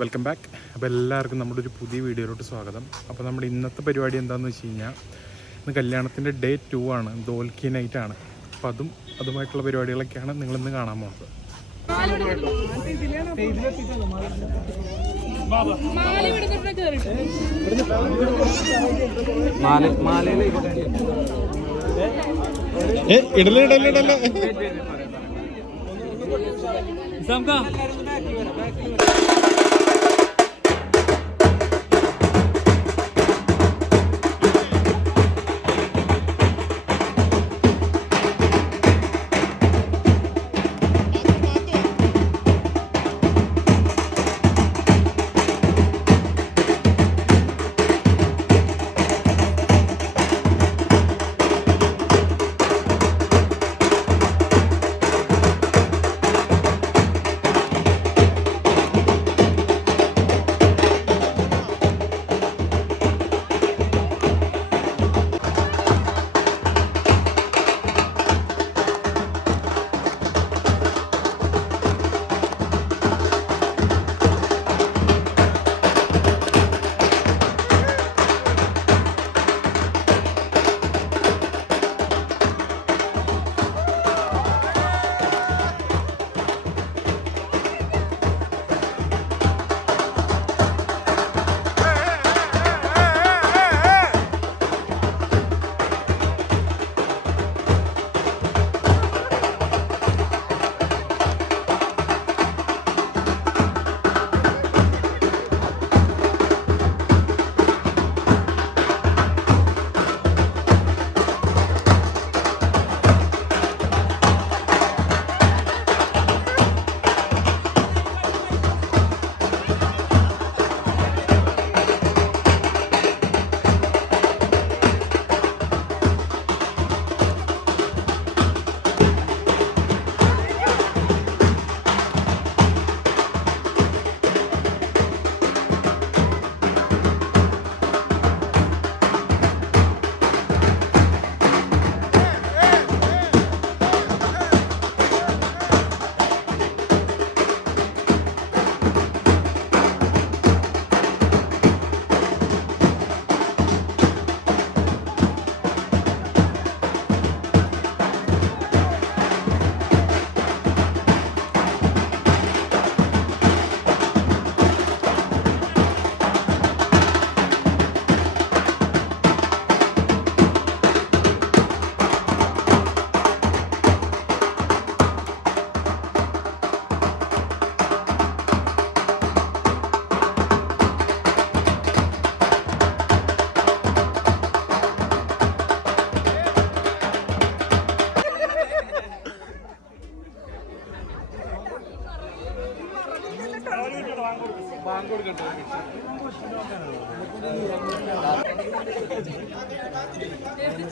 Welcome back. അപ്പോൾ എല്ലാവർക്കും നമ്മുടെ ഒരു പുതിയ വീഡിയോയിലോട്ട് സ്വാഗതം. അപ്പോൾ നമ്മുടെ ഇന്നത്തെ പരിപാടി എന്താണെന്ന് വെച്ച് കഴിഞ്ഞാൽ ഇന്ന് കല്യാണത്തിൻ്റെ ഡേ 2 ആണ്, ദോൽക്കി നൈറ്റാണ്. അപ്പോൾ അതുമായിട്ടുള്ള പരിപാടികളൊക്കെയാണ് നിങ്ങളിന്ന് കാണാൻ പോകുന്നത്. ഇടല്ലേ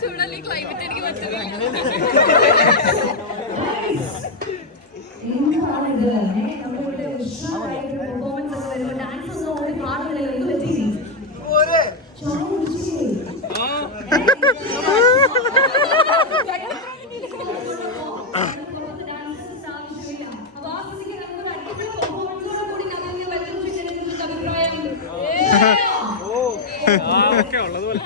ചൂടല്ലേ ക്ലൈമറ്റ് എനിക്ക് പറ്റില്ല. ഉള്ളതുപോലെ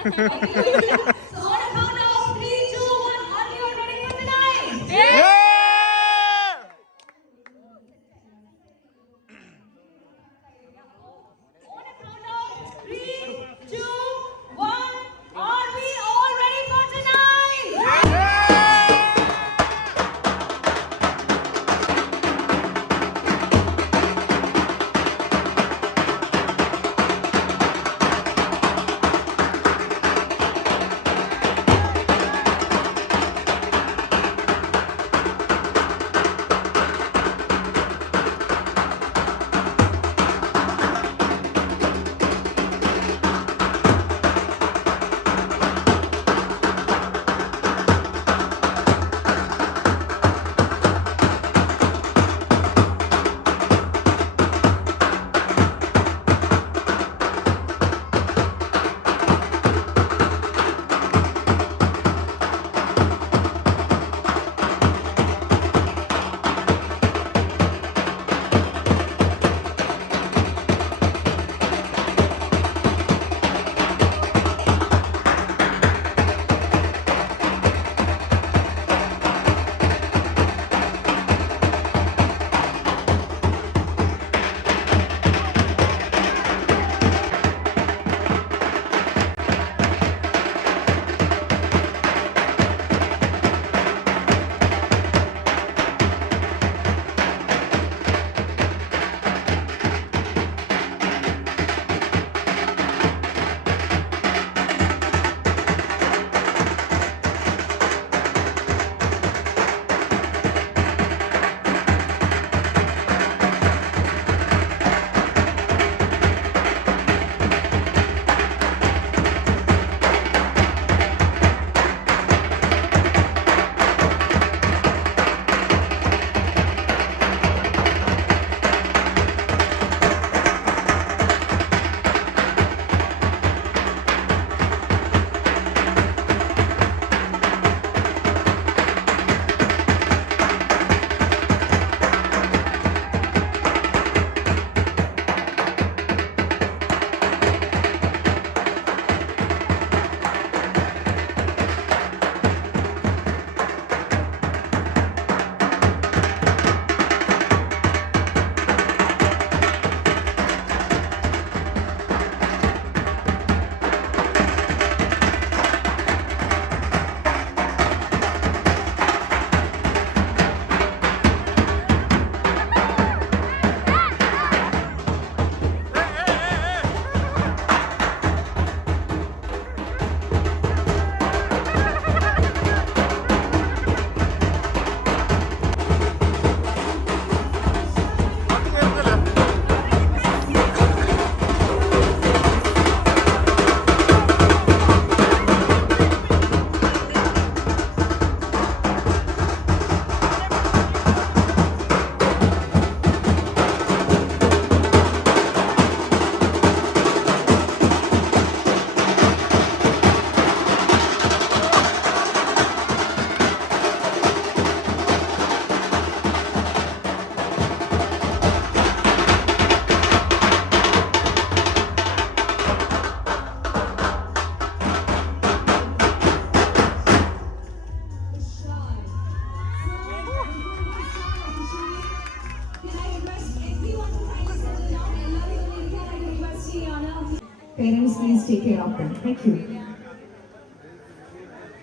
Parents, please take care of them. Thank you.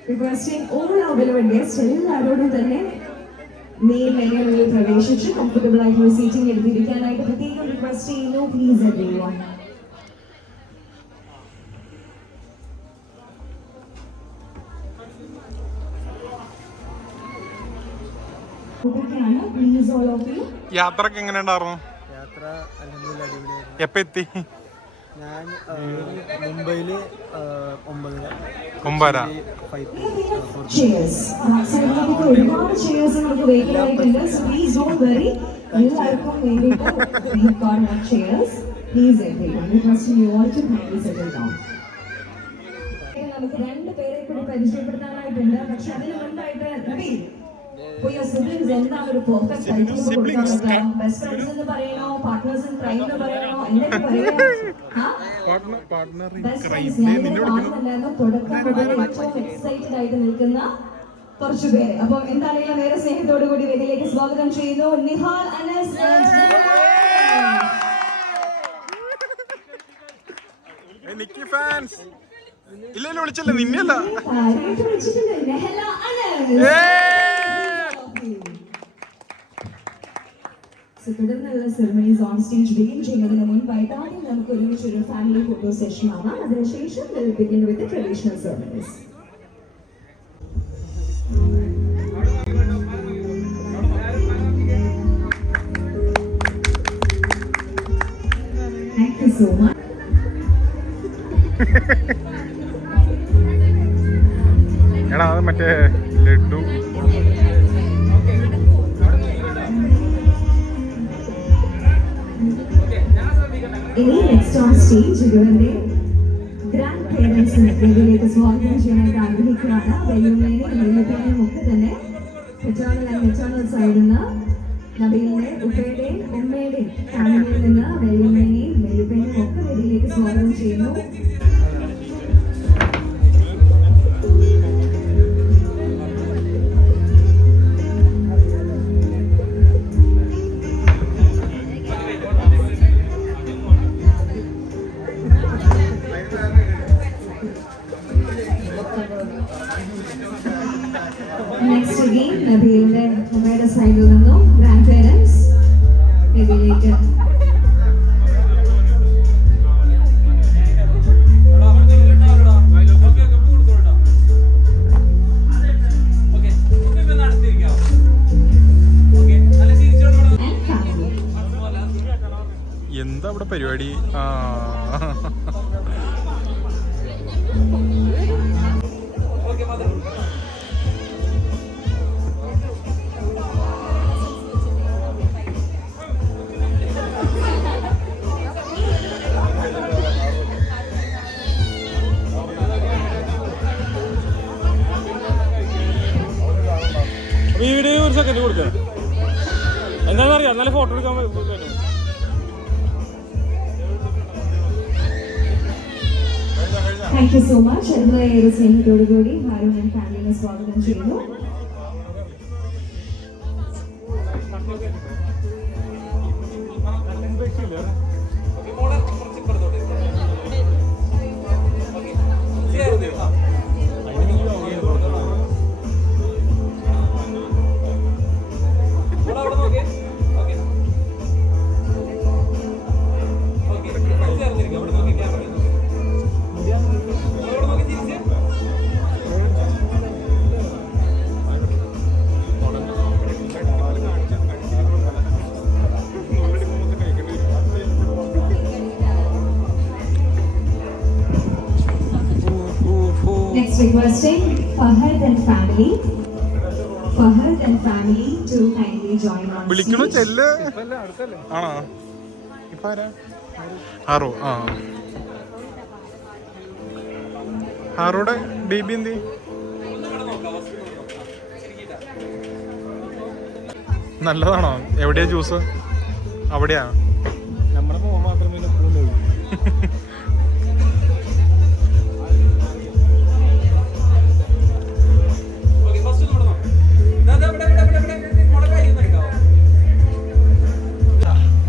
Requesting all our beloved guests, എല്ലാവരോടും തന്നെ മെയിൻ വെന്യൂവിൽ പ്രവേശിച്ച് കംഫർട്ടബിൾ ആയിട്ടുള്ള സീറ്റിംഗ് എടുത്തിരിക്കാനായിട്ട് പ്രത്യേകം റിക്വസ്റ്റ് ചെയ്യുന്നു. Please everyone. Please all of you. യാത്രക്ക് എങ്ങനെ ഉണ്ടായിരുന്നു? യാത്ര അൽഹംദുലില്ലാ അടിപൊളിയായിരുന്നു. എപ്പോ എത്തി? ഞാൻ മുംബൈയിൽ 9:30. ഒരുപാട് ചെയർസ് നമുക്ക് വേണ്ടിയിട്ടുണ്ട്. So please don't worry. എല്ലാവർക്കും വേണ്ടിയിട്ട് we have got enough chairs. Please everyone, requesting you all to kindly settle down. നമുക്ക് രണ്ട് പേരെ കൂടി പരിചയപ്പെടുത്താനായിട്ടുണ്ട്. പക്ഷെ അതിന് മുൻപായിട്ട് നബീൽ, for your siblings എന്താണ് ഒരു പെർഫെക്റ്റ് ടൈറ്റിൽ കൊടുക്കാൻ പറ്റുക? ബെസ്റ്റ് ഫ്രണ്ട്സ് എന്ന് പറയണോ, പാർട്ട്നേഴ്സ് ഇൻ ക്രൈം എന്ന് പറയണോ, എന്തൊക്കെ പറയാ? പാർട്ട്ണർ ബെസ്റ്റ് ഫ്രണ്ട്സ് ഞാനിങ്ങനെ കാണുന്നുണ്ടായിരുന്നു. തുടക്കം മുതൽ ഏറ്റവും എക്സൈറ്റഡ് ആയിട്ട് നിൽക്കുന്ന കുറച്ചു പേര്. അപ്പം എന്താണെങ്കിലും നേരെ സ്നേഹത്തോടു കൂടി വേദിയിലേക്ക് സ്വാഗതം ചെയ്യുന്നു. നിഹാൽ, അനസ് നിക്കി ഫാൻസ്. ഇല്ല വിളിച്ചല്ലേ, നിന്നെയല്ല. വിളിച്ചിട്ടുണ്ട്. നെഹല, അനസ്. തുടർന്നുള്ള സെറമണീസ് ഓൺ സ്റ്റേജ് ബിഗിൻ ചെയ്യുന്നതിന് മുൻപായിട്ട് ആദ്യം നമുക്ക് ഒരുമിച്ച് ഒരു ഫാമിലി ഫോട്ടോ സെഷൻ ആവാം. അതിനുശേഷം begin with traditional ceremonies. Thank you so much. എടാ അത് മറ്റേ ലഡു. ഇനി നെക്സ്റ്റ് ഓൺ സ്റ്റേജ് ഇവരുടെ ഗ്രാൻഡ് പേരൻസിനെ വേദിയിലേക്ക് സ്വാഗതം ചെയ്യാനായിട്ട് ആഗ്രഹിക്കുകയാണ്. വെല്ലുവിളിയും വെല്ലുവിളിയും ഒക്കെ തന്നെ മെറ്റേണൽ ആൻഡ് മെറ്റേണൽ സൈഡിൽ നിന്ന് നബീലിന്റെ ഉപ്പയുടെയും ഉമ്മയുടെയും ഫാമിലിയിൽ നിന്ന് വെല്ലുവിളിയും വെല്ലുവിളിയും ഒക്കെ വേദിയിലേക്ക് സ്വാഗതം ചെയ്യുന്നു. നെക്സ്റ്റ് അഗെയിൻ നബീലിന്റെ ഉമ്മയുടെ സൈഡിൽ നിന്നും ഗ്രാൻഡ് പേരൻസ് വേദിയിലേക്ക്. എന്താ ഇവിടെ പരിപാടി? വീഡിയോ ഒരു സെക്കൻഡ് കൊടുക്കുക. എന്താണെന്നറിയാം, നല്ല ഫോട്ടോ എടുക്കാൻ പറ്റും. Thank you so much. എല്ലാ ഏറെ സ്നേഹത്തോടു കൂടി ഹാരൂൺ ആൻഡ് ഫാമിലിനെ സ്വാഗതം ചെയ്യുന്നു. Next requesting Fahad and family to kindly join on വിളിക്കണോ stage. ചെല്ല്? ആണോ? ഇപ്പൊ ആരാ? ഹാറോ. ഹാറോടെ ബേബി എന്തി? നല്ലതാണോ? എവിടെയാ ജ്യൂസ്? അവിടെയാ? നമ്മുടെ മോൻ മാത്രമേ എപ്പോഴും പോയി.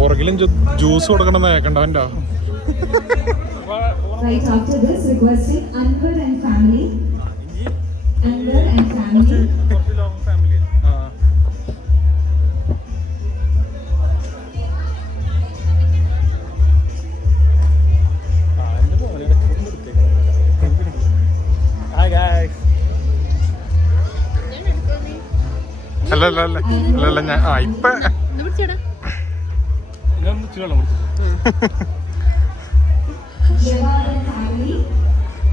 പുറകിലും ജ്യൂസ് കൊടുക്കണം കേക്കണ്ടവൻ്റെ. പോണ right after this, requesting Anwar and family. Anwar and family. കുറച്ച് ലോങ് ഫാമിലി എൻ്റെ പോലെ ഹായ് ഗായ്സ് അല്ല അല്ല അല്ല അല്ല അല്ല ഞാൻ ഇപ്പൊ ഞാൻ ഇച്ചിരി വെള്ളം കൊടുത്തു Jawad and family.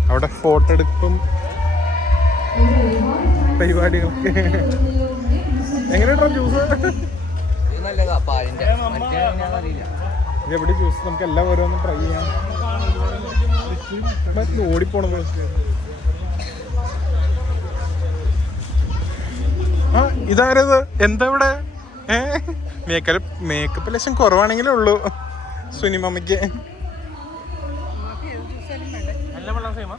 അവിടെ ഫോട്ടോ എടുപ്പും പരിപാടികളൊക്കെ എങ്ങനെയാണോ ജ്യൂസ് ഇത് എവിടെ ജ്യൂസ് നമുക്ക് എല്ലാം ഓരോന്നും ട്രൈ ചെയ്യാം ഓടിപ്പോണത് ആ ഇതാരത് എന്താ ഇവിടെ മേക്കപ്പ് ലക്ഷം കുറവാണെങ്കിലേ ഉള്ളൂ സുനിമമ്മയ്ക്ക് എല്ലാം വെള്ളം സെയിമാ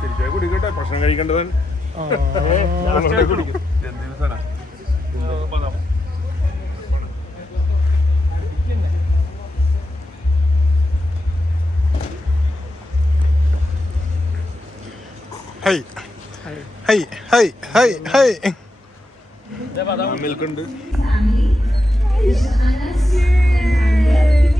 തിരിച്ചാൽ കുടിക്കട്ടെ ഭക്ഷണം കഴിക്കേണ്ടത് കുടിക്കും hi hi hi hi hi മിൽക്കുണ്ട് Family. Anas and family.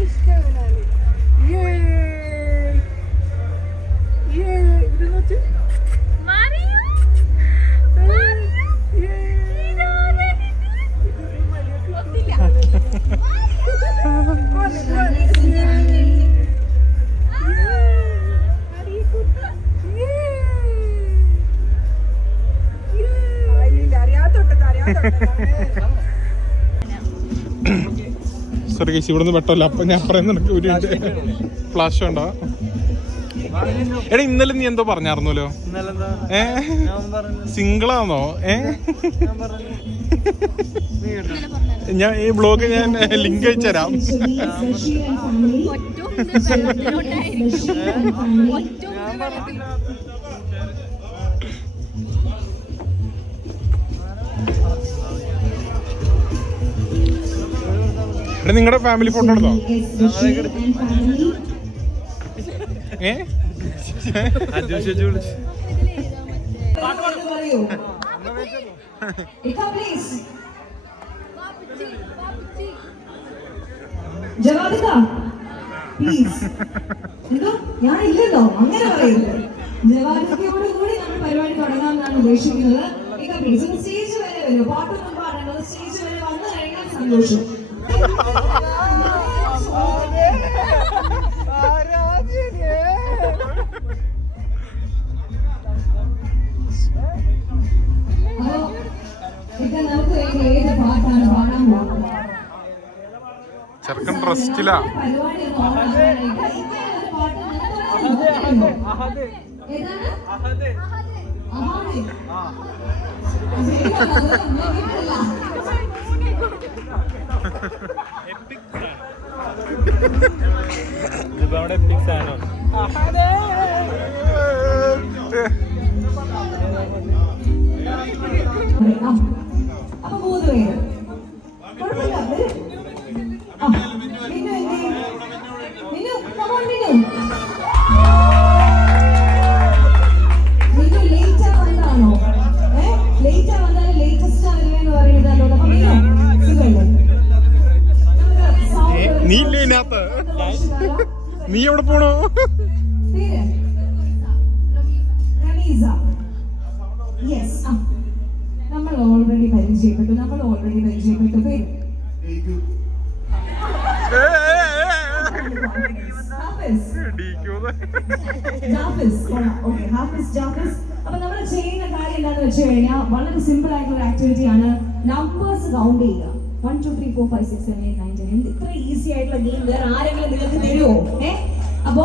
Sorry case ഇവിടെ നിന്ന് പെട്ടല്ല അപ്പൊ ഞാൻ പറയുന്നുണ്ട് ഒരു ഫ്ലാഷ് ഉണ്ടോ എടാ ഇന്നലെ നീ എന്തോ പറഞ്ഞായിരുന്നല്ലോ ഇന്നലെ എന്താ ഞാൻ പറഞ്ഞു സിംഗിളാണോ ഞാൻ പറഞ്ഞു നീ കേട്ടോ ഞാൻ ഈ ബ്ലോഗ് ഞാൻ ലിങ്ക് അയച്ചു തരാം Bashir and family. Bashir and family. എടാ നിങ്ങളുടെ ഫാമിലി ഫോട്ടോ എടുത്തോ Yes, Bashir and family. പറയൂ. ഇക്ക, please. ജവാദിക, please. എന്തോ ഞാൻ ഇല്ലല്ലോ അങ്ങനെ പറയരുത്. ജവാദിക്കയോട് കൂടി നമ്മൾ പരിപാടി തുടങ്ങാമെന്നാണ് ഉദ്ദേശിക്കുന്നത്. ഇക്ക, please. ഒന്ന് സ്റ്റേജ് വരെ വരൂ. പാട്ടൊന്നും പാടേണ്ടത് സ്റ്റേജ് വരെ വന്നു കഴിഞ്ഞാൽ സന്തോഷം. ഇക്ക, നമുക്ക് വേണ്ടി ഏത് പാട്ടാണ് പാടാൻ പോകുന്നത്? ചെറുക്കൻ ട്രസ്റ്റിലാ പരിപാടി ഒന്ന് ഓണാക്കാനായിട്ട് ഇക്ക ഒരു പാട്ട് നിങ്ങൾക്ക് ഏതാണ്? അഹാദ്. ഇവിടെ എപ്പിക് സാധനം അപ്പൊ 3 പേര് കുഴപ്പമില്ല. മിന്നു എന്ത് ചെയ്യും? മിന്നു, come on, മിന്നു. മിന്നു ലേറ്റാ വന്നാണോ? ലേറ്റാ വന്നാൽ ലേറ്റസ്റ്റ് ആവില്ലെന്ന് പറയുന്നതല്ലോ. അപ്പൊ മിന്നു സുഖമല്ലേ? നീ ഇല്ലേ ഇതിനകത്ത് നീ എവിടെ പോണോ പേര് റമീസ. യെസ്, നമ്മൾ ഓൾറെഡി പരിചയപ്പെട്ടു. പേര് ഹാഫിസ്. അപ്പൊ നമ്മൾ ചെയ്യുന്ന കാര്യം എന്താണെന്ന് വെച്ച് കഴിഞ്ഞാൽ വളരെ സിമ്പിൾ ആയിട്ടുള്ള ആക്ടിവിറ്റി ആണ്. നമ്പേഴ്സ് കൗണ്ട് ചെയ്യുക. 1 2 3 4 5 6 7 8 9 10. ഇത്ര ഈസി ആയിട്ടുള്ള ഗെയിം വേറെ ആരെങ്കിലും നിങ്ങൾക്ക് തരുമോ? അപ്പോ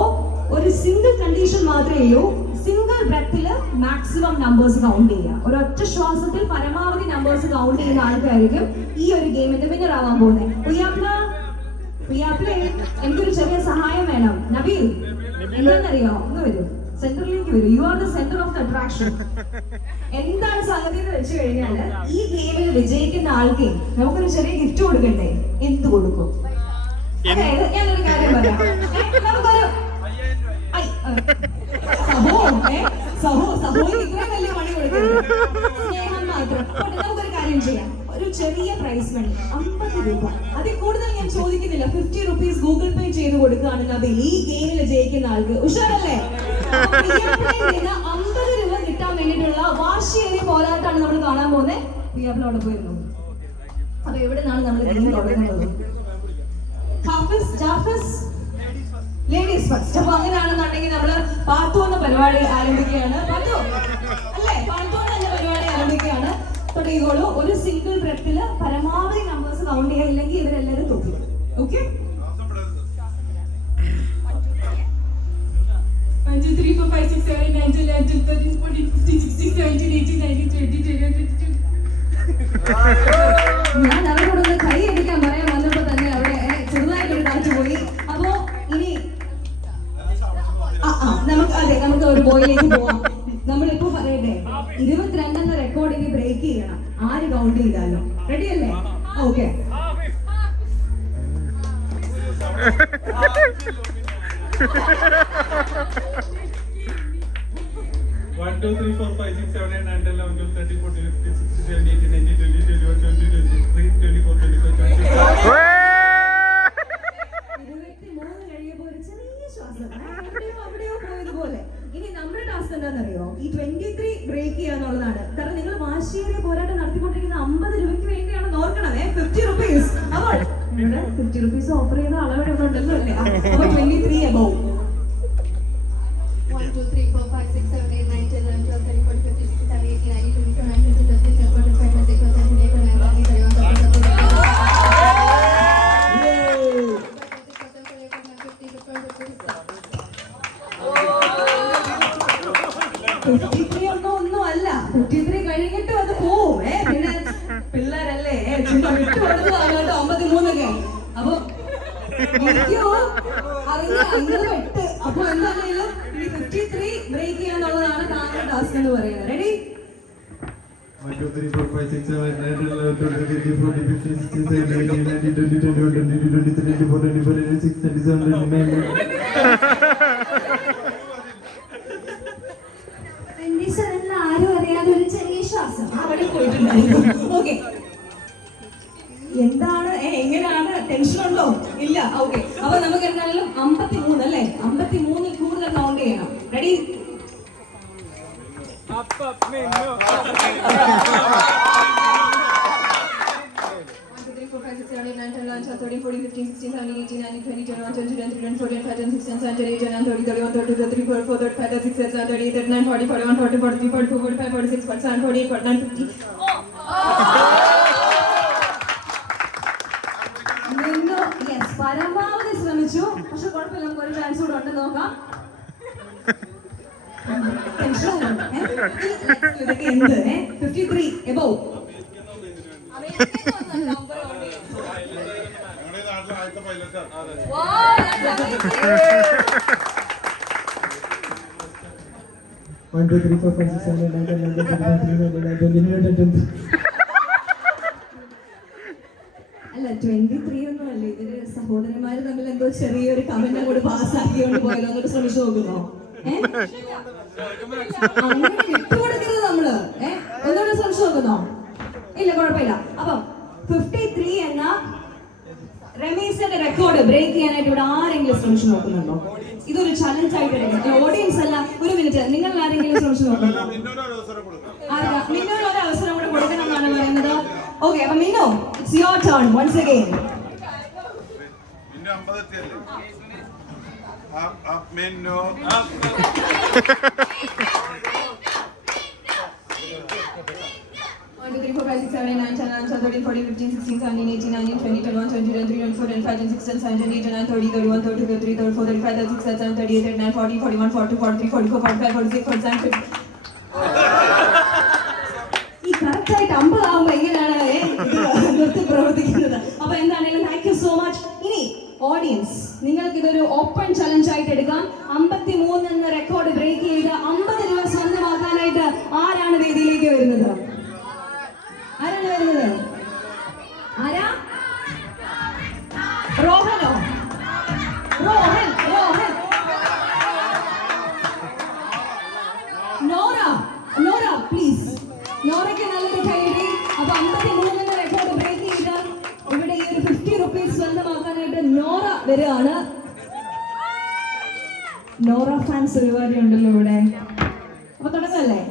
ഒരു സിംഗിൾ കണ്ടീഷൻ മാത്രമേ ഉള്ളൂ. സിംഗിൾ ബ്രെത്തില് മാക്സിമം നമ്പേഴ്സ് കൗണ്ട് ചെയ്യുക. ഒരൊറ്റ ശ്വാസത്തിൽ പരമാവധി നമ്പേഴ്സ് കൗണ്ട് ചെയ്യുന്ന ആൾക്കായിരിക്കും ഈ ഒരു ഗെയിമിന്റെ വിന്നർ ആവാൻ പോകുന്നത്. പ്രിയാപ്പിളെ എനിക്കൊരു ചെറിയ സഹായം വേണം. നബീൽ, എന്താണെന്നറിയോ? ഒന്ന് വരൂ. സെന്ററിലേക്ക് വരൂ. You are the centre of the attraction. എന്താണ് സംഗതി എന്ന് വെച്ച് കഴിഞ്ഞാല് ഈ ഗെയിമിൽ വിജയിക്കുന്ന ആൾക്ക് നമുക്കൊരു ചെറിയ ഗിഫ്റ്റ് കൊടുക്കണ്ടേ? എന്ത് കൊടുക്കും? അതായത് ഞാനൊരു കാര്യം പറയാം. നമുക്കൊരു സഹോയ്ക്ക് ഇത്രയും വലിയ പണി കൊടുക്കരുത്, സ്നേഹം മാത്രം. നമുക്കൊരു കാര്യം ചെയ്യാം, ഒരു ചെറിയ പ്രൈസ് മണി 50 രൂപ, അതിൽ കൂടുതൽ ഞാൻ ചോദിക്കുന്നില്ല. 50 rupees ഗൂഗിൾ പേ ചെയ്ത് കൊടുക്കുകയാണ് നബിൽ ഈ ഗെയിമിൽ ജയിക്കുന്ന ആൾക്ക്. ഉഷാറല്ലേ? 50 രൂപ കിട്ടാൻ വേണ്ടിയിട്ടുള്ള വാശിയേറിയ പോരാട്ടമാണ് നമ്മൾ കാണാൻ പോകുന്നത്. പിയാപ്പിൾ അവിടെ പോയിരുന്നു. അപ്പൊ എവിടെ നിന്നാണ് നമ്മൾ ഗെയിം തുടങ്ങുന്നത്? Ladies first. അപ്പൊ അങ്ങനെയാണെന്നുണ്ടെങ്കിൽ നമ്മള് പാത്തു എന്ന പരിപാടി ആരംഭിക്കുകയാണ്. പാത്തു അല്ലേ? പാത്തു എന്ന പരിപാടി ആരംഭിക്കുകയാണ്. തുടങ്ങിക്കോളൂ. ഒരു സിംഗിൾ ബ്രെത്തില് പരമാവധി നമ്പേഴ്സ് കൗണ്ട് ചെയ്യുക, ഇല്ലെങ്കിൽ ഇവരെല്ലാവരും തോക്കും. ഓക്കെ? 1 2 3 4 5 6 7 8 9 10 11 12 13 14 15 16 17 18 19 20 21 22. ഞാൻ അവരോടൊന്ന് കൈ എടുക്കാൻ പറയാൻ വന്നപ്പോ തന്നെ അവിടെ ചെറുതായിട്ടൊരു കാറ്റ് പോയി. അപ്പോ ഇനി നമുക്ക് ഒരു ബോയിലേക്ക് പോവാം. നമ്മളിപ്പോ പറയട്ടെ, 22 എന്ന റെക്കോർഡ് ഇനി ബ്രേക്ക് ചെയ്യണം, ആര് കൗണ്ട് ചെയ്താലും. റെഡി അല്ലേ? Okay. One, two, three, four, five, six, seven, eight, nine, 10, 11, 12, 13, 14, 15, 16, 17, 18, 19, 20, 21, 22, 23, 24, 25, 26. 23 കഴിയുമ്പോൾ ഒരു ചെറിയ ശ്വാസം അവിടെയോ പോയതുപോലെ. ഇനി നമ്മുടെ ടാസ്ക് എന്താണെന്നറിയോ? ഈ 23 ബ്രേക്ക് ചെയ്യാന്നുള്ളതാണ്. കാരണം നിങ്ങൾ വാശിയേറിയ പോരാട്ടം നടത്തിക്കൊണ്ടിരിക്കുന്ന 50 രൂപയ്ക്ക് വേണ്ടിയാണ്. ഓർക്കണമേ, 50 rupees. അപ്പോൾ 50 rupees ഓഫർ ചെയ്ത ആളവിടെ ഉണ്ടല്ലോ അല്ലേ? അപ്പോൾ 23 above. 1 2 3 4 5 6 7 8 9 10 11 12 13 14 15 16 17 18 19 20 21 22 23 24 25 26 27 28 29 30 31 53 ഒന്നും അല്ല. 53 കഴിഞ്ഞിട്ടും അത് പോവും. പിന്നെ പിള്ളേരല്ലേ, ചുമ്മാ വിട്ടുകൊടുത്തതാണ് കേട്ടോ 53ഒക്കെ. അപ്പൊ അറിഞ്ഞ അപ്പൊ എന്തായാലും ഈ 53 ബ്രേക്ക് ചെയ്യാന്നുള്ളതാണ് താങ്കളുടെ ടാസ്ക് എന്ന് പറയുന്നത്. റെഡി? 1 2 3 4 5 6 7 8 9 11 12 13 14 15 16 17 18 19 20 21 22 23 24 25 26 27 29. ആരും അറിയാതെ ഒരു ചെറിയ ശ്വാസം അവിടെ പോയിട്ടുണ്ടായിരുന്നു. ഓക്കെ, എന്താണ് എങ്ങനെയാണ്? ടെൻഷൻ ഉണ്ടോ? ഇല്ല. ഓക്കെ, അപ്പൊ നമുക്ക് എന്തായാലും 53 അല്ലേ? 53 കൂടുതൽ കൗണ്ട് ചെയ്യണം. റെഡി? 5 6 7 8 9 10 11 12 13 14 15 16 17 18 19 20 21 22 23 24 25 26 27 28 29 30 31 32 33 34 35 36 37 38 39 40 41 42 43 44 45 46 47 48 49 50. പരമാവധി ശ്രമിച്ചു, പക്ഷെ കുഴപ്പമില്ല, നമുക്ക് ഒരു ചാൻസ് കൂടെ ഉണ്ട്. നോക്കാം. ഇതൊക്കെ എന്ത്? 53 above. One, two, three, four, five, six, seven, eight, nine, 10, 11, 12, 13, 14, 15, 16, 17, 18, 19, 20. അല്ല, 23 ഒന്നും അല്ല. ഇതില് സഹോദരന്മാര് തമ്മിൽ എന്തോ ചെറിയൊരു കമന്റ് അങ്ങോട്ട് പാസ്സാക്കിയോണ്ട് പോയത്. അങ്ങോട്ട് ശ്രമിച്ചു നോക്കുന്നോ? അങ്ങനെ വിട്ടുകൊടുക്കരുത് നമ്മള്. ഒന്നുകൂടെ ശ്രമിച്ചു നോക്കുന്നോ? ഇല്ല, കുഴപ്പമില്ല. അപ്പം 53 എന്ന റമീസിന്റെ റെക്കോർഡ് ബ്രേക്ക് ചെയ്യാനായിട്ട് ഇവിടെ ആരെങ്കിലും ശ്രമിച്ചു നോക്കുന്നുണ്ടോ? ഇതൊരു ചലഞ്ച് ആയിട്ട് എടുക്കാം. ഓഡിയൻസ് അല്ല, ഒരു മിനിറ്റ്, നിങ്ങൾ ആരെങ്കിലും ശ്രമിച്ചു നോക്കുന്നുണ്ടോ? മിന്നൊരു അവസരം കൂടെ കൊടുക്കണം എന്നാണ് പറയുന്നത്. ഓക്കെ, അപ്പൊ Minnu, it's your turn once again. Minnu One, two, three, four, five, six, seven, eight, nine, 10, 11, 12, 13, 14, 15, 16, 17, 18, 19, 20, 21, 22, 23, 24, 25, 26, 27, 28, 29, 30, 31, 32, 33, 34, 35, 36, 37, 38, 39, 40, 41, 42, 43, 44, 45, 46, 47, 50. ഈ കറക്റ്റ് ആയിട്ട് 50 ആവുമ്പോ എങ്ങനെയാണ് നൃത്തം പ്രവർത്തിക്കുന്നത്? അപ്പൊ എന്താണെങ്കിലും താങ്ക് യു സോ മച്ച്. ഇനി ഓഡിയൻസ്, നിങ്ങൾക്ക് ഇതൊരു ഓപ്പൺ ചലഞ്ച് ആയിട്ട് എടുക്കാം. 53 എന്ന റെക്കോർഡ് ബ്രേക്ക് ചെയ്യുക നോറയ്ക്ക് നല്ലൊരു കൈയടി. അപ്പൊ 53 റെക്കോർഡ് ബ്രേക്ക് ചെയ്ത് ഇവിടെ ഈ ഒരു 50 റുപ്പീസ് സ്വന്തമാക്കാനായിട്ട് നോറ വരികയാണ്. നോറ ഫാൻസ് ഒരുപാട് ഉണ്ടല്ലോ ഇവിടെ. അപ്പൊ തുടങ്ങല്ലേ?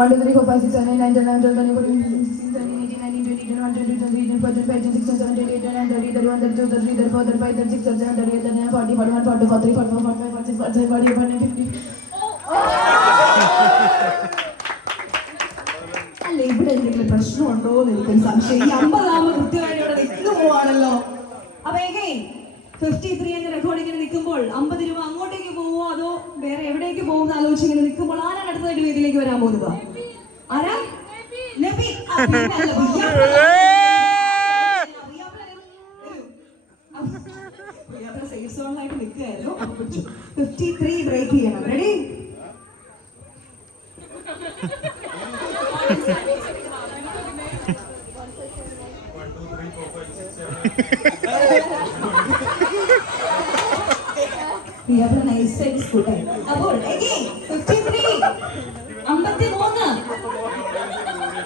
1 2 3 4 5 6 7 8 9 10 11 12 13 14 15 16 17 18 19 20 21 22 23 24 25 26 27 28 29 30 31 32 33 34 35 36 37 38 39 40 41 42 43 44 45 46 47 48 49 50. അല്ല, ഇവിടെ എന്തെങ്കിലും പ്രശ്നമുണ്ടോ എന്ന് എനിക്കൊരു സംശയം. ഈ 50 ആകുമ്പോൾ കൃത്യമായിട്ട് ഇവിടെ നിൽക്കുന്നു പോവാണല്ലോ. അപ്പൊ എഗൈൻ 53 എന്ന റെക്കോർഡ് ഇങ്ങനെ നിൽക്കുമ്പോൾ 50 രൂപ അങ്ങോട്ടേക്ക് പോവോ അതോ വേറെ എവിടേക്ക് പോകുന്ന ആലോചിച്ച് ഇങ്ങനെ നിൽക്കുമ്പോൾ ആരാണ് അടുത്തതായിട്ട് വേദിയിലേക്ക് വരാൻ പോകുന്നത്? ആരാ? നബി. സേഫ് സോണിലായിട്ട് നിൽക്കുകയായിരുന്നു. 53 ബ്രേക്ക് ചെയ്യണം. റെഡി? അപ്പോൾ again 53 53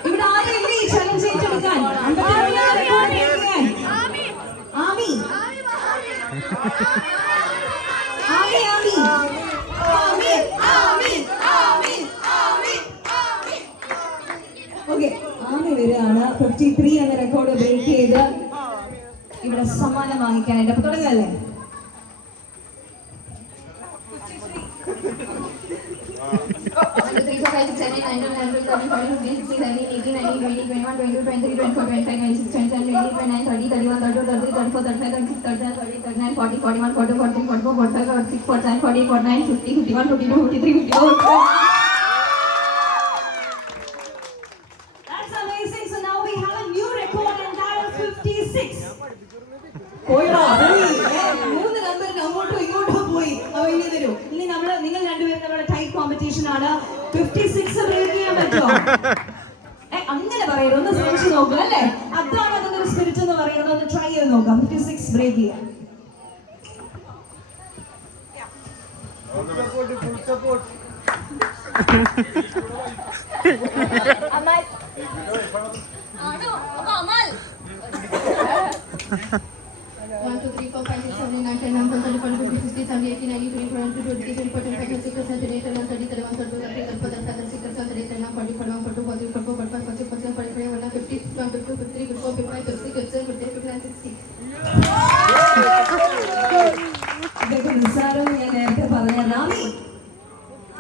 ഇവിടെ ആരും ഈ ചലഞ്ച് ഏറ്റെടുക്കാൻ. 53 റെക്കോർഡ് ചെയ്യാൻ ആമി ആമി ആമി ആമി ആമി ആമി ആമി. ഓക്കെ, ആമി വരികയാണ് 53 എന്ന റെക്കോർഡ് ബ്രേക്ക് ചെയ്ത് ഇവിടെ സമ്മാനം വാങ്ങിക്കാനായിട്ട്. അപ്പൊ തുടങ്ങല്ലേ? മൂന്ന് നമ്പറിന് അങ്ങോട്ടും ഇങ്ങോട്ടും പോയി. ഇനി തരൂ. ഇനി നിങ്ങൾ രണ്ടുപേരും നമ്മുടെ ടൈപ്പ് കോമ്പറ്റീഷൻ ആണ്. 56 ബ്രേക്ക് ചെയ്യാൻ പറ്റുമോ? അങ്ങനെ പറയരുത്, ഒന്ന് ശ്രമിച്ചു നോക്കുക അല്ലേ? അതാണ് അതിന്റെ ഒരു സ്പിരിറ്റ് എന്ന് പറയുന്നത്. ഒന്ന് ട്രൈ ചെയ്ത് നോക്കാം. 56 ബ്രേക്ക് ചെയ്യാം. One, two, three, four, five, six, seven, eight, nine, 10, 11, 12, 13, 14, 15, 16, 17, 18, 19, 20, 21, 22, 23, 24, 25, 26, 27, 28, 29, 30, 31, 32, 33, 34, 35, 36, 37, 38, 39, 40, 41, 42, 43, 44, 45, 46, 47, 48, 49, 50, 51, 52, 53, 54, 55, 56, 57, 58, 59, 60. ഇതൊക്കെ നിസ്സാരം ഞാൻ നേരത്തെ പറഞ്ഞ റാമി.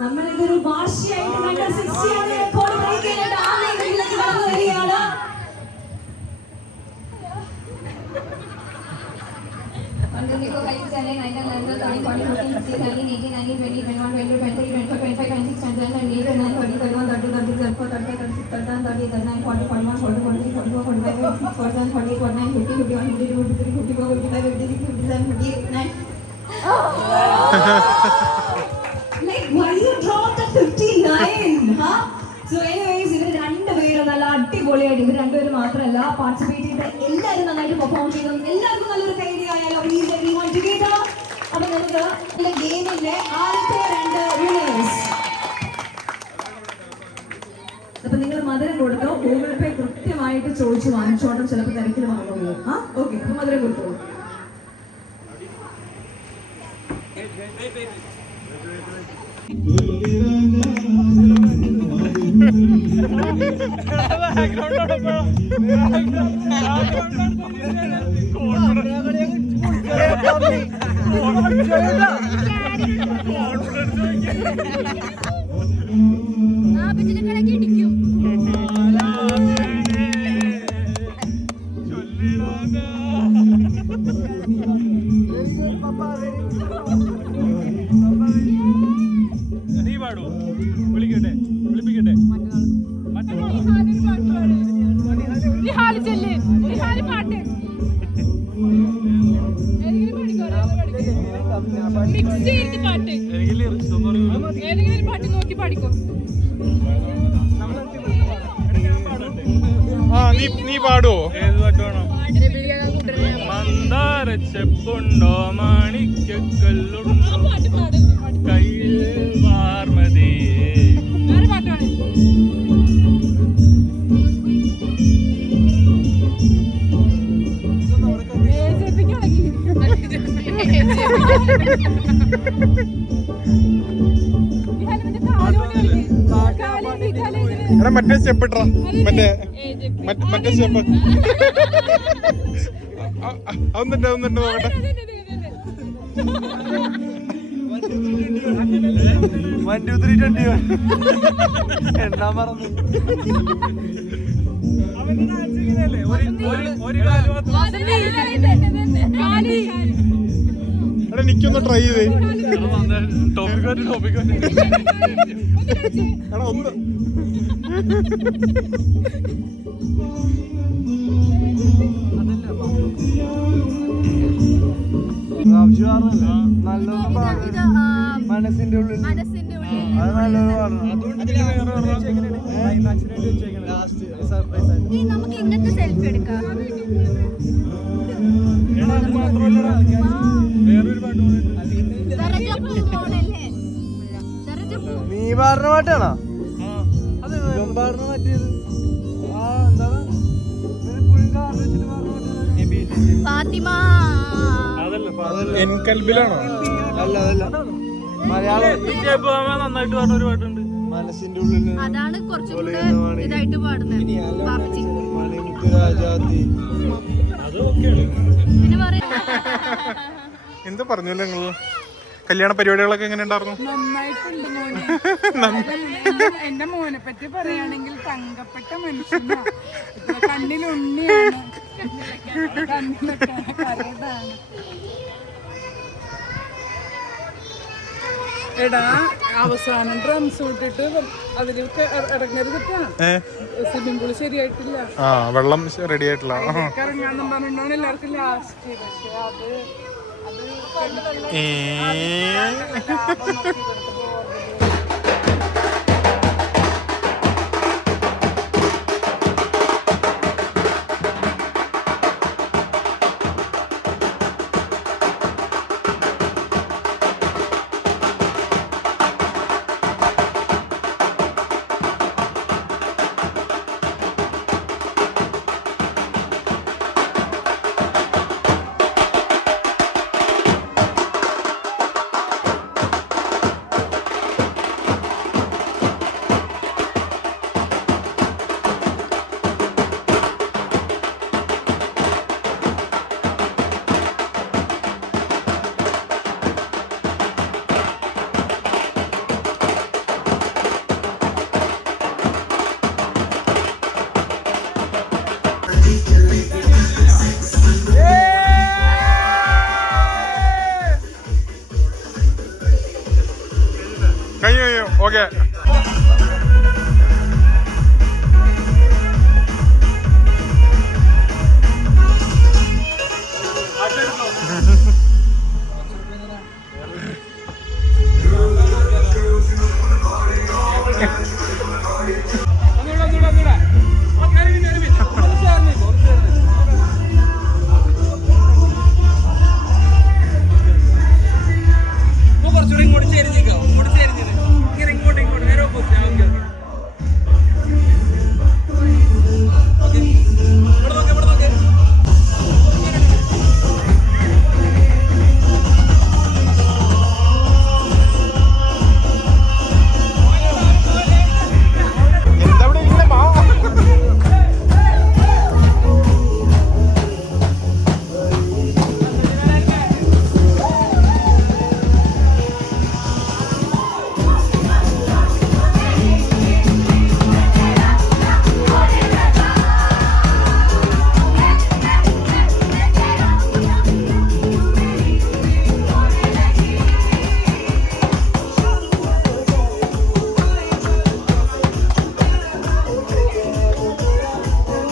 നമ്മളിതൊരു ഭാഷയായിട്ട് കണ്ട 60 ആണ് റെക്കോർഡ് ബ്രേക്ക് ചെയ്യാനായിട്ട് ആമി ഇതിലേക്ക് കടന്നു വരികയാണ്. Like, why you dropped at 59? Huh? So anyways, ഇവർ രണ്ടുപേരും നല്ല അടിപൊളിയായിട്ട്, ഇവർ രണ്ടുപേരും മാത്രമല്ല പാർട്ടിസിപ്പേറ്റ് ചെയ്ത എല്ലാവരും നന്നായിട്ട് പെർഫോം ചെയ്തു. എല്ലാവർക്കും നല്ലൊരു കൈഡി ആയാലും അപ്പൊ നമുക്ക് ഗെയിമിന്റെ ആദ്യത്തെ 2 വിന്നേഴ്സ്. അപ്പൊ നിങ്ങൾ മധുരം കൊടുത്തോ? ഗൂഗിൾ പേ കൃത്യമായിട്ട് ചോദിച്ചു വാങ്ങിച്ചോട്ടും, ചിലപ്പോൾ തിരക്കിൽ വാങ്ങുള്ളൂ. ഓക്കെ, അപ്പൊ മധുരം കൊടുത്തോളൂ. നീ പാടോ? വിളിക്കട്ടെ, വിളിപ്പിക്കട്ടെ. ഏതെങ്കിലും പാട്ട് നോക്കി പാടിക്കോ. നീ പാടുവോ? ഏത് പാട്ട് വേണം? മന്ദാര ചെപ്പുണ്ടോ, മാണിക്കല്ലുണ്ടോ, കയ്യ എടാ മറ്റേ സ്റ്റെപ്പ് ഇട്ടാ മറ്റേ സ്റ്റെപ്പ് അതൊന്നിട്ട് നോക്കട്ടെ. 1 2 3 21 എണ്ണാൻ പറഞ്ഞു. എടാ എനിക്കൊന്ന് ട്രൈ ചെയ്തേ. എടാ ഒന്ന് നല്ലൊന്നും പാടില്ല. മനസ്സിന്റെ ഉള്ളിൽ അത് നല്ലത് പറഞ്ഞു. നമുക്ക് ഇങ്ങനത്തെ സെൽഫി എടുക്കാം. നീ പാടുന്ന പാട്ടാണോ? പാടുന്ന മറ്റേത് എന്താണ് ഫാത്തിമ എൻകൽബിലാണോ? അല്ല അതല്ല മലയാളം നന്നായിട്ട് പാടുന്ന ഒരു പാട്ടുണ്ട്. മനസ്സിന്റെ ഉള്ളിൽ അതാണ് കുറച്ചും കൂടെ ഇതായിട്ട് പാടുന്നത്. രാജാത്തി പിന്നെ പറയാ എന്ത് പറഞ്ഞല്ലോ നിങ്ങള്? കല്യാണ പരിപാടികളൊക്കെ എങ്ങനെ ഉണ്ടായിരുന്നു? നന്നായിട്ടുണ്ട് മോനെ. എന്റെ മോനെ പറ്റി പറയുകയാണെങ്കിൽ തങ്കപ്പെട്ട മനുഷ്യനാണ്. കണ്ണിലുണ്ണിയാണ്, കണ്ണിലൊക്കെ കരടാണ്. എടാ അവസാനം ഡ്രംസ് വിട്ടിട്ട് അതിലൊക്കെ ഇറങ്ങരുതിട്ടാ. സ്വിമ്മിംഗ് പൂള് ശരിയായിട്ടില്ല. വെള്ളം റെഡി ആയിട്ടില്ല. ഇറങ്ങാന്നും പറഞ്ഞിട്ടാണ് എല്ലാവർക്കും ലാസ്റ്റ്. പക്ഷെ അത് കഴിയോ? ഓക്കെ. കുറച്ചുകൂടി ഇങ്ങോട്ട് ചേരിഞ്ഞേക്കാം. ഇങ്ങോട്ട് നേരെ ഓപ്പോസിറ്റ്.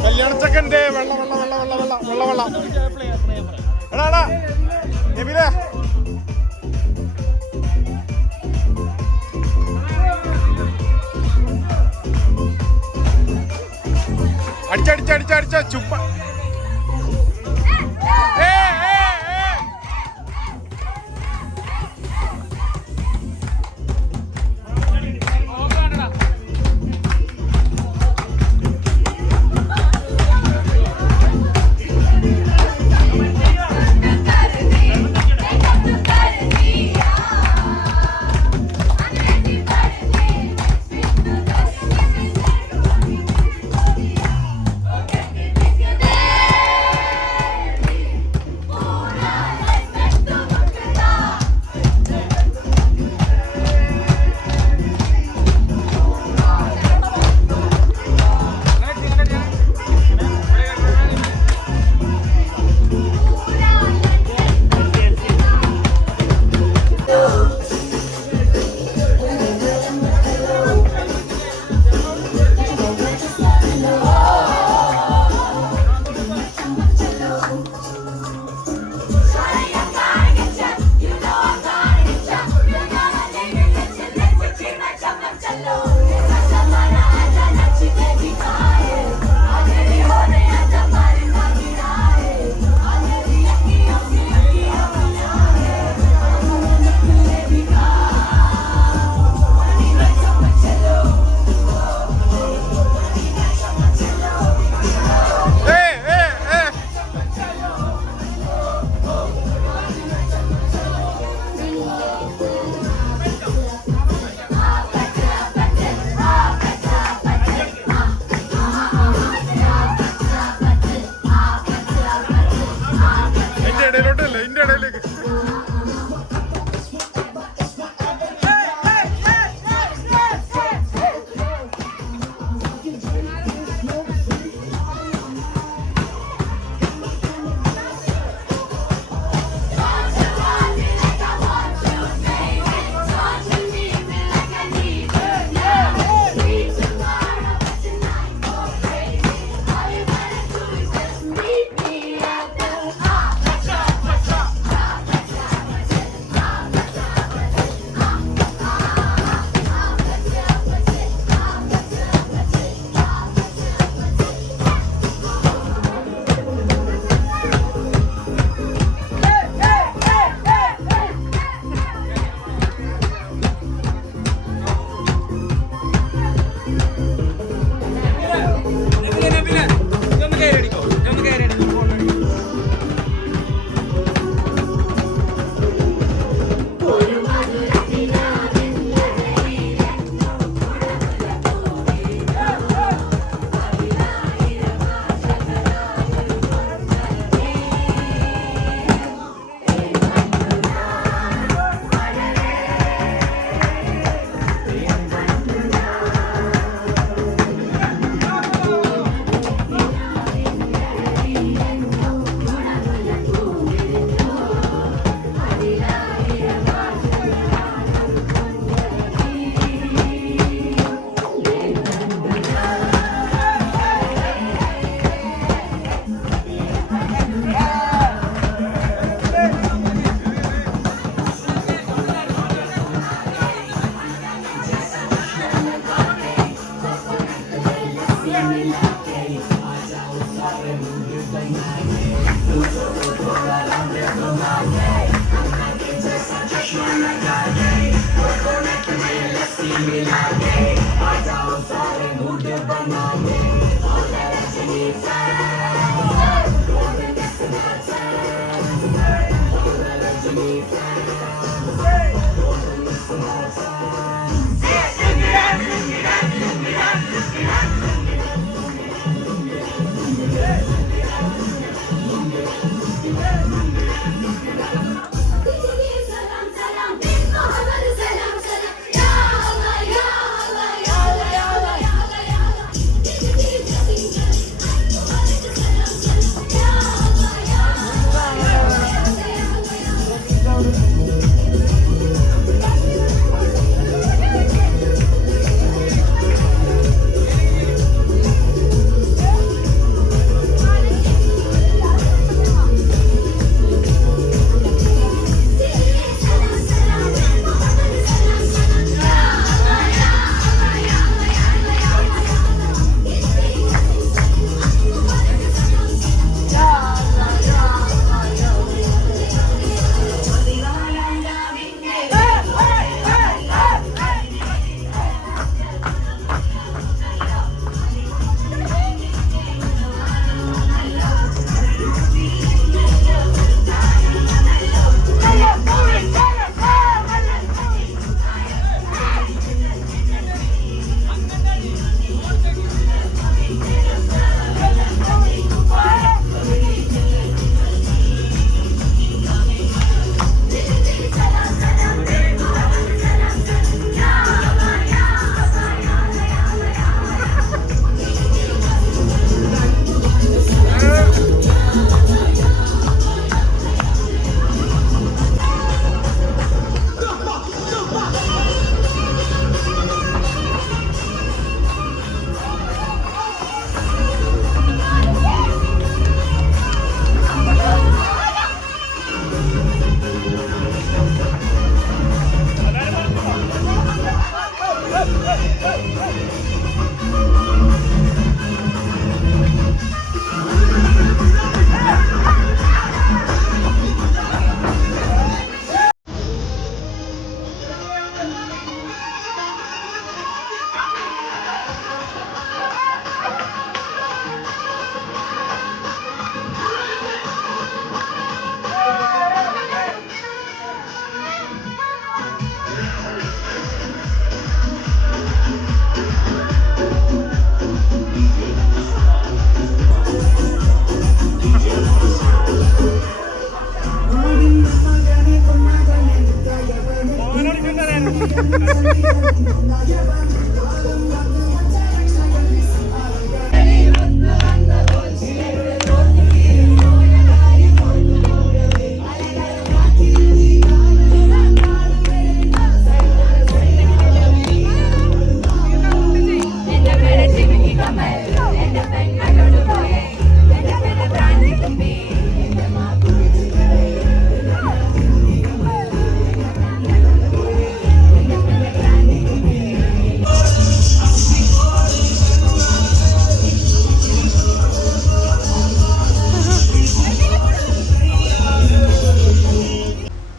കല്യാണച്ചക്കൻ്റെ വെള്ള എടാ എബിലെ അടിച്ച ചുപ്പ.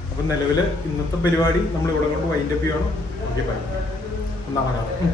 അപ്പം നിലവിൽ ഇന്നത്തെ പരിപാടി നമ്മൾ ഇവിടെ കൊണ്ട് വൈൻഡപ്പ് ചെയ്യണം. Okay bye. നാളെ കാണാം.